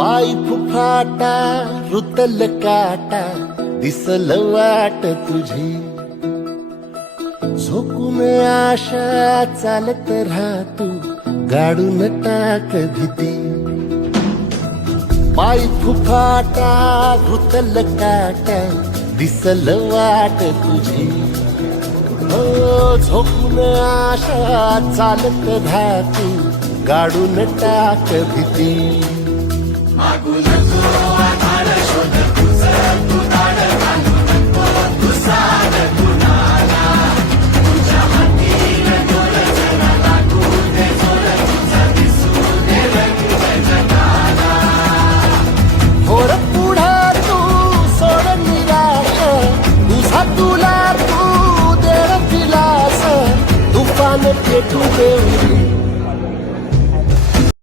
पाय फुफाटा रुतल काटा दिसल वाट तुझी झोकून आशा चालत राहा तू गाडून टाक भीती पाय फुफाटा रुतल काटा दिसल वाट तुझी हो झोपून आशा चालत राहा तू गाडून टाक भीती मागू नको